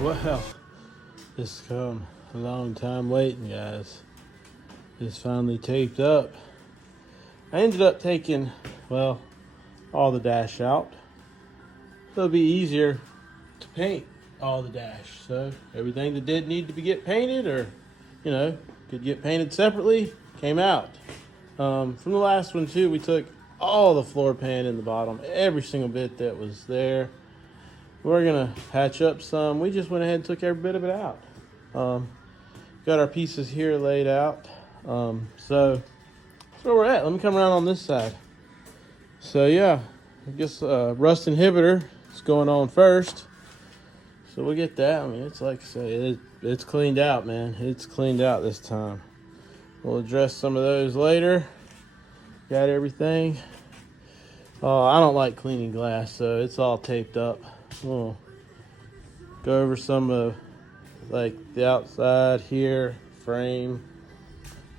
Well, it's come a long time waiting, guys. It's finally taped up. I ended up taking, well, all the dash out. It'll be easier to paint all the dash. So everything that did need to be get painted or, could get painted separately came out. From the last one too, we took all the floor pan in the bottom, every single bit that was there. We're gonna patch up some. We just went ahead and took every bit of it out. Got our pieces here laid out. So that's where we're at. Let me come around on this side. So yeah, I guess rust inhibitor is going on first. So we'll get that. I mean, it's like I say, it's cleaned out, man. It's cleaned out this time. We'll address some of those later. Got everything. I don't like cleaning glass, so it's all taped up. We'll go over some of like the outside here, frame,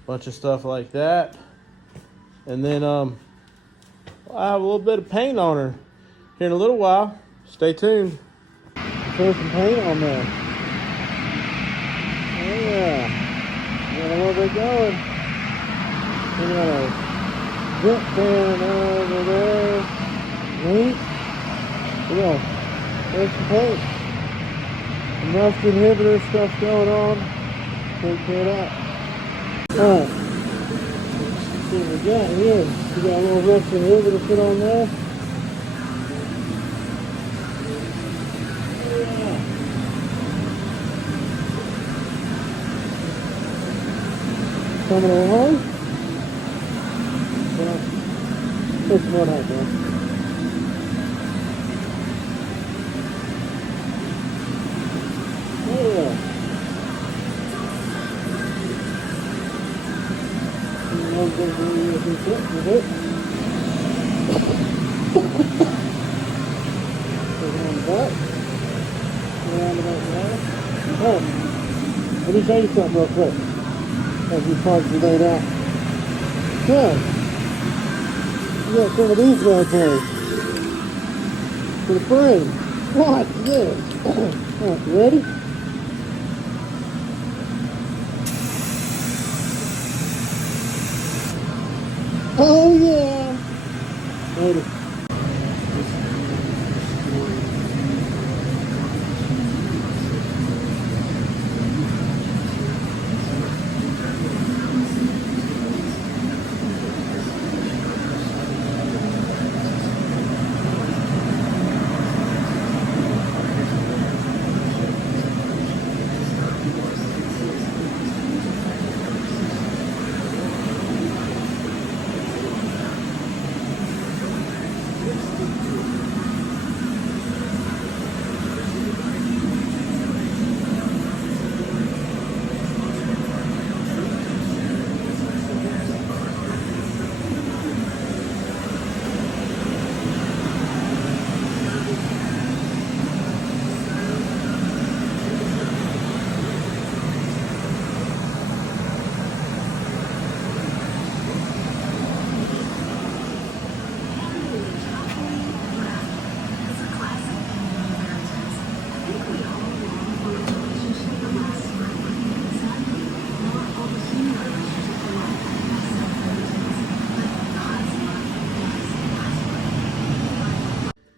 bunch of stuff like that. And then I'll have a little bit of paint on her here in a little while. Stay tuned. Put some paint on there. Oh yeah. Got a little bit going. We got a drip pan over there. Neat. Yeah. There's some paint. Some rust inhibitor stuff going on. Take care of that. Alright. Let's see what we got here. We got a little rust inhibitor to put on there. Yeah. Coming along. Put some more out there. Let me show you something real quick as these parts are laid out. So, you got some of these right here for the frame. Watch this. Alright, you ready? Oh yeah! Ready.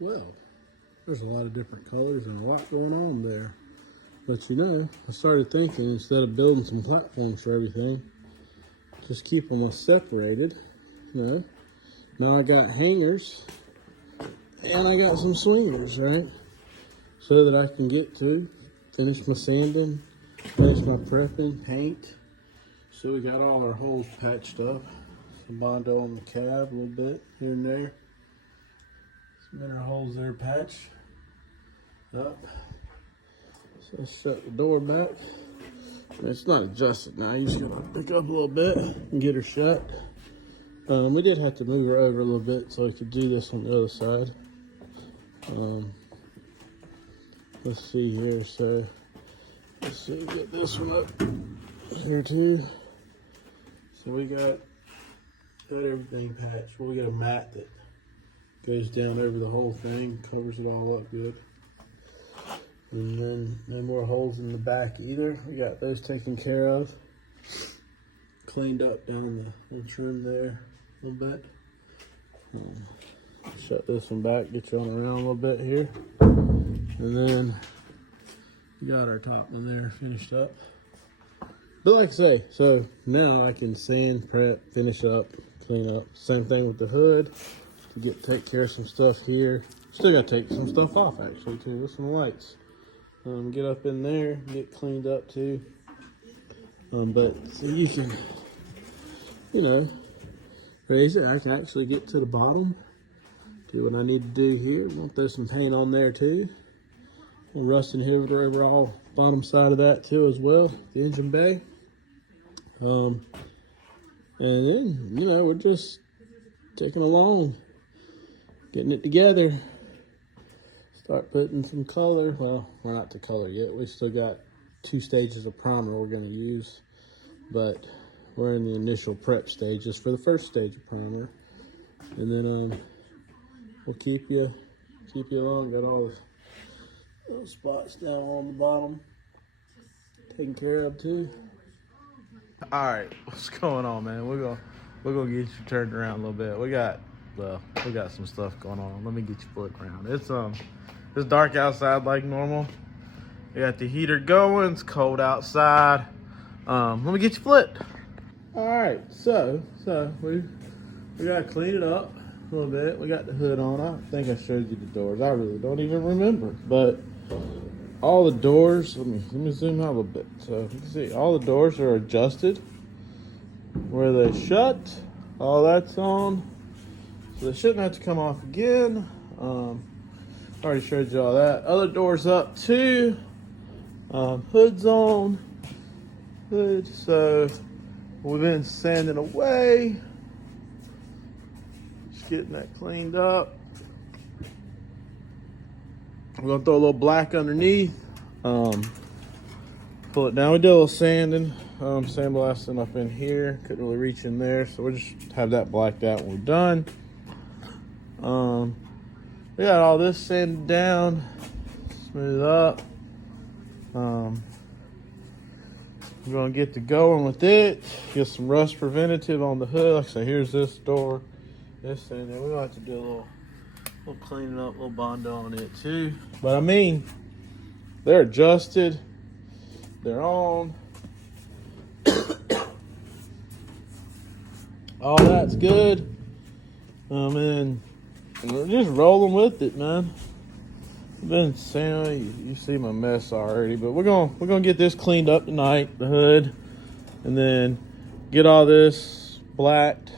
Well, there's a lot of different colors and a lot going on there. But I started thinking instead of building some platforms for everything, just keep them all separated. Now I got hangers and I got some swingers, right? So that I can get to finish my sanding, finish my prepping, paint. So we got all our holes patched up. Some Bondo on the cab a little bit here and there. Some inner holes there patched up. So let's shut the door back. It's not adjusted now. You just gotta pick up a little bit and get her shut. We did have to move her over a little bit so we could do this on the other side. Let's see here. So let's see, get this one up here too. So we got everything patched. Well, we got a mat that goes down over the whole thing, covers it all up good. And then no more holes in the back either. We got those taken care of. Cleaned up down the little trim there a little bit. Shut this one back, get you on around a little bit here. And then we got our top one there finished up. But like I say, so now I can sand, prep, finish up, clean up. Same thing with the hood to take care of some stuff here. Still got to take some stuff off actually too with some lights. Get up in there, get cleaned up too. But so you can, you know, raise it. I can actually get to the bottom, do what I need to do here. I'm gonna throw some paint on there too. I'm rusting here with the overall bottom side of that too as well, the engine bay. And then, you know, we're just taking along, getting it together. Start putting some color. Well, we're not to color yet. We still got 2 stages of primer we're going to use, but we're in the initial prep stages for the first stage of primer, and then we'll keep you along. Got all the little spots down on the bottom taken care of too. All right, what's going on, man? We're gonna get you turned around a little bit. We got some stuff going on. Let me get you flipped around. It's dark outside like normal. We got the heater going. It's cold outside. Let me get you flipped. All right, so we gotta clean it up a little bit. We got the hood on. I think I showed you the doors. I really don't even remember, but all the doors. Let me zoom out a little bit so you can see. All the doors are adjusted where they shut. All that's on, so they shouldn't have to come off again. Already showed you all that. Other doors up too. Hood's on. Hood. So we've been sanding away. Just getting that cleaned up. We're gonna throw a little black underneath. Pull it down. We did a little sanding, sandblasting up in here. Couldn't really reach in there, so we'll just have that blacked out when we're done. We got all this sanded down, smooth up. We're gonna get to going with it. Get some rust preventative on the hood. Like I say, here's this door, this and then we're gonna have to do a little cleaning up, a little Bondo on it too. But I mean, they're adjusted, they're on. All that's good. And we're just rolling with it, man. I've been saying, you see my mess already, but we're gonna get this cleaned up tonight, the hood, and then get all this blacked,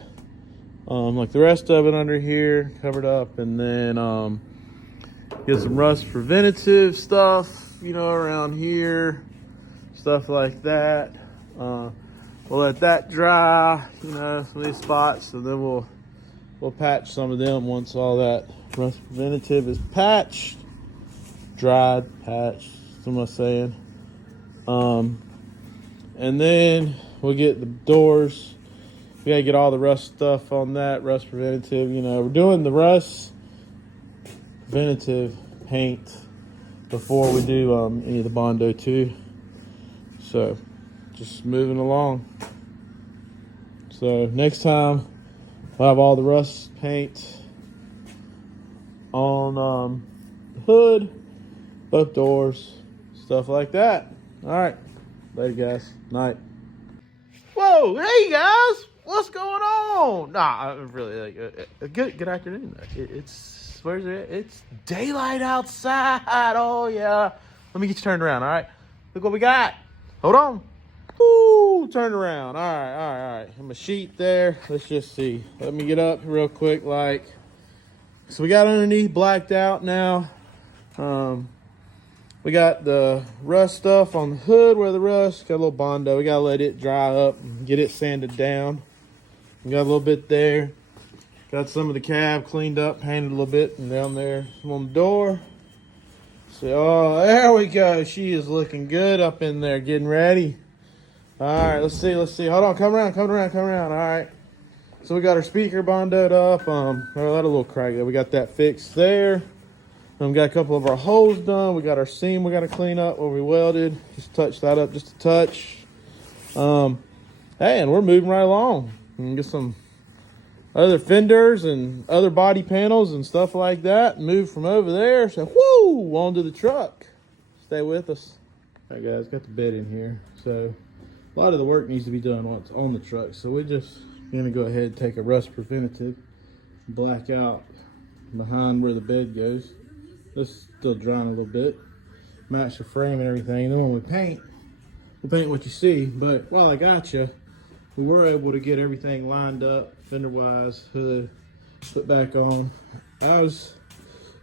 like the rest of it under here covered up, and then get some rust preventative stuff, you know, around here, stuff like that. We'll let that dry, you know, some of these spots, and then we'll patch some of them once all that rust preventative is patched, dried, patched, that's what I'm saying. And then we'll get the doors. We gotta get all the rust stuff on that, rust preventative, you know. We're doing the rust preventative paint before we do any of the Bondo too. So just moving along. So next time we'll have all the rust paint on the hood, both doors, stuff like that. All right, later guys, night. Whoa, hey guys, what's going on? Nah, really, like, good afternoon. It's where's it? It's daylight outside. Oh yeah. Let me get you turned around. All right, look what we got. Hold on. Woo, turned around. All right. I'm a sheet there. Let's just see. Let me get up real quick. So we got underneath blacked out now. We got the rust stuff on the hood where the rust, got a little Bondo. We gotta let it dry up and get it sanded down. We got a little bit there. Got some of the cab cleaned up, painted a little bit, and down there on the door. So, oh, there we go. She is looking good up in there, getting ready. All right, let's see. Hold on, come around. All right. So we got our speaker Bondoed up. That a little crack there. We got that fixed there. Got a couple of our holes done. We got our seam we got to clean up where we welded. Just touch that up just a touch. Hey, and we're moving right along. And get some other fenders and other body panels and stuff like that. Move from over there. So, whoo, onto the truck. Stay with us. All right, guys, got the bed in here. So, a lot of the work needs to be done once on the truck. So, we're just going to go ahead and take a rust preventative, black out behind where the bed goes. This is still drying a little bit. Match the frame and everything. And then when we paint what you see. But while I got you, we were able to get everything lined up, fender-wise, hood, put back on. I was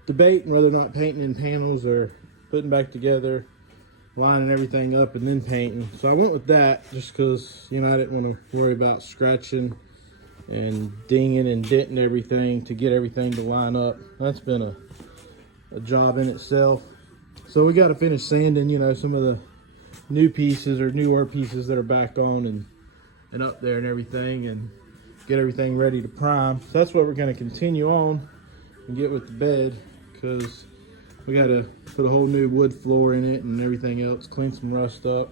debating whether or not painting in panels or putting back together, lining everything up and then painting. So I went with that just because, you know, I didn't want to worry about scratching and dinging and denting everything to get everything to line up. That's been a job in itself. So we got to finish sanding, you know, some of the new pieces or newer pieces that are back on and up there and everything, and get everything ready to prime. So that's what we're going to continue on and get with the bed, because we got to put a whole new wood floor in it and everything else, clean some rust up,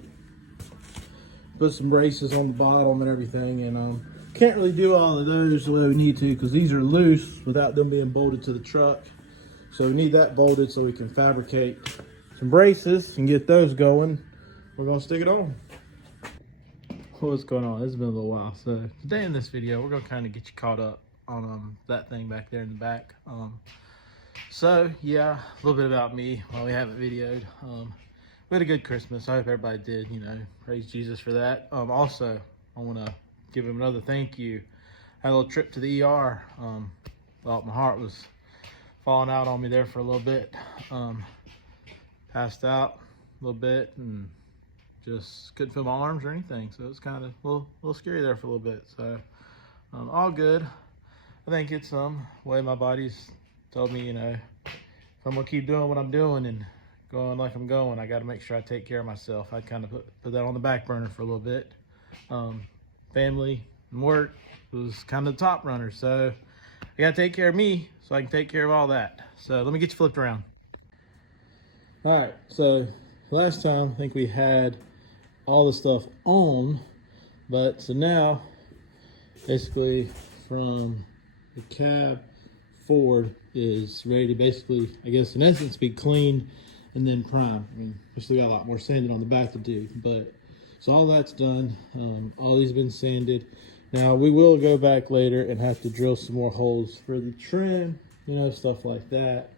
put some braces on the bottom and everything. And can't really do all of those the way we need to because these are loose without them being bolted to the truck. So we need that bolted so we can fabricate some braces and get those going. We're gonna stick it on. What's going on? It's been a little while. So today in this video, we're gonna kind of get you caught up on that thing back there in the back. So yeah, a little bit about me while we haven't videoed. We had a good Christmas. I hope everybody did, you know, praise Jesus for that. Also, I wanna give him another thank you. I had a little trip to the ER. Well, my heart was falling out on me there for a little bit. Passed out a little bit and just couldn't feel my arms or anything. So it was kind of a little scary there for a little bit. So all good. I think it's way my body's told me, you know, if I'm gonna keep doing what I'm doing and going like I'm going, I got to make sure I take care of myself. I kind of put that on the back burner for a little bit. Family and work was kind of the top runner. So I got to take care of me so I can take care of all that. So let me get you flipped around. All right, so last time I think we had all the stuff on, but so now basically from the cab forward is ready to basically, I guess in essence, be cleaned and then prime. I mean, we still got a lot more sanding on the back to do, but so all that's done. All these been sanded. Now we will go back later and have to drill some more holes for the trim, you know, stuff like that,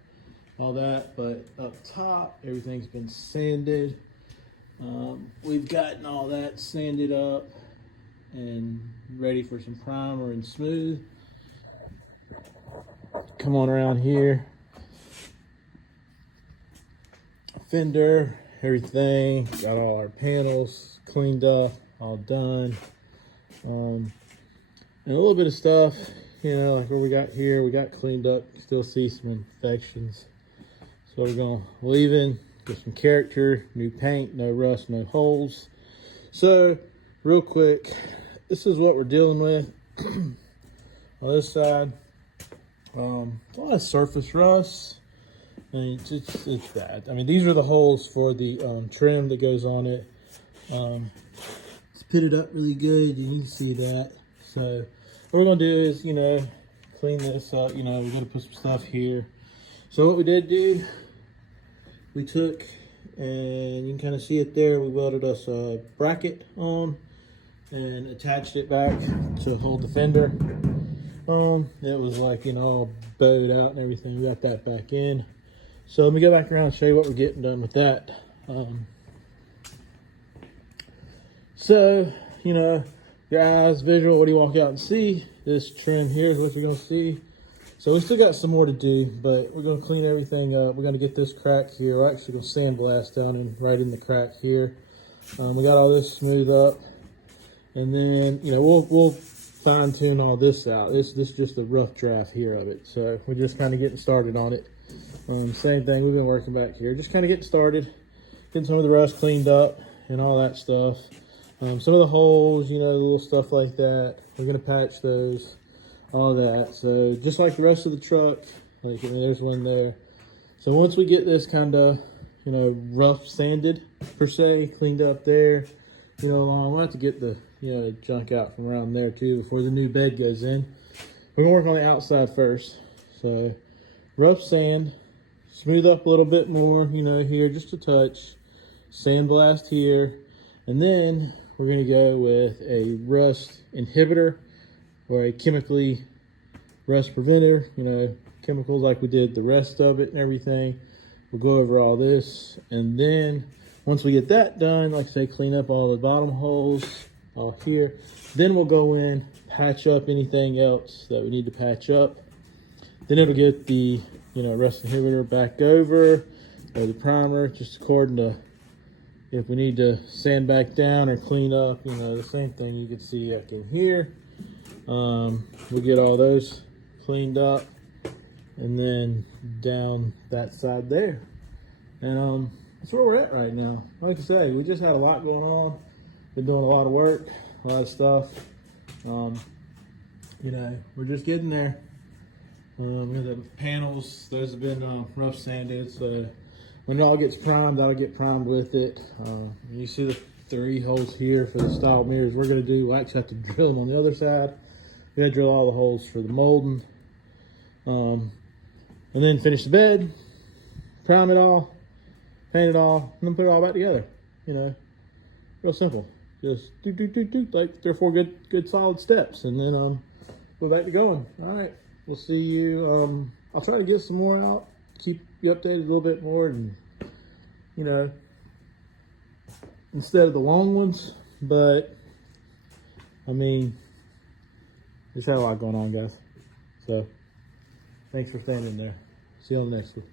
all that. But up top, everything's been sanded. We've gotten all that sanded up and ready for some primer and smooth. Come on around here. Fender, everything. Got all our panels cleaned up, all done. And a little bit of stuff, you know, like where we got here, we got cleaned up. Still see some infections. So we're gonna leave in, get some character, new paint, no rust, no holes. So real quick, this is what we're dealing with. On this side, a lot of surface rust. I mean, it's bad. I mean, these are the holes for the trim that goes on it. It's pitted up really good. You can see that. So what we're gonna do is, you know, clean this up. You know, we're gonna put some stuff here. So what we did do, we took, and you can kind of see it there, we welded us a bracket on and attached it back to hold the fender. It was like, you know, all bowed out and everything. We got that back in. So let me go back around and show you what we're getting done with that. So, you know, your eyes visual, what do you walk out and see? This trim here is what you're gonna see. So we still got some more to do, but we're gonna clean everything up. We're gonna get this crack here. We're actually gonna sandblast down and right in the crack here. We got all this smooth up, and then, you know, we'll fine tune all this out. This is just a rough draft here of it. So we're just kind of getting started on it. Same thing, we've been working back here, just kind of getting started, getting some of the rust cleaned up and all that stuff. Some of the holes, you know, the little stuff like that, we're gonna patch those, all that. So just like the rest of the truck, like, there's one there. So once we get this kind of, you know, rough sanded per se, cleaned up there, you know, we'll have to get the, you know, junk out from around there too before the new bed goes in. We're gonna work on the outside first. So rough sand, smooth up a little bit more, you know, here just a touch, sandblast here, and then we're gonna go with a rust inhibitor or a chemically rust preventer, you know, chemicals like we did the rest of it and everything. We'll go over all this, and then once we get that done, like I say, clean up all the bottom holes all here, then we'll go in, patch up anything else that we need to patch up. Then it'll get the, you know, rust inhibitor back over, or the primer, just according to if we need to sand back down or clean up, you know, the same thing you can see like in here. We'll get all those cleaned up, and then down that side there. And that's where we're at right now. Like I say, we just had a lot going on. Been doing a lot of work, a lot of stuff. You know, we're just getting there. We have the panels, those have been rough sanded, so when it all gets primed, that'll get primed with it. You see the 3 holes here for the style mirrors we're gonna do. We'll actually have to drill them on the other side. We gotta drill all the holes for the molding. And then finish the bed, prime it all, paint it all, and then put it all back together. You know, real simple. Just do like 3 or 4 good solid steps, and then go back to going. All right, we'll see you. I'll try to get some more out, keep you updated a little bit more, and you know, instead of the long ones. But I mean, just had a lot going on, guys. So thanks for standing there. See you on the next one.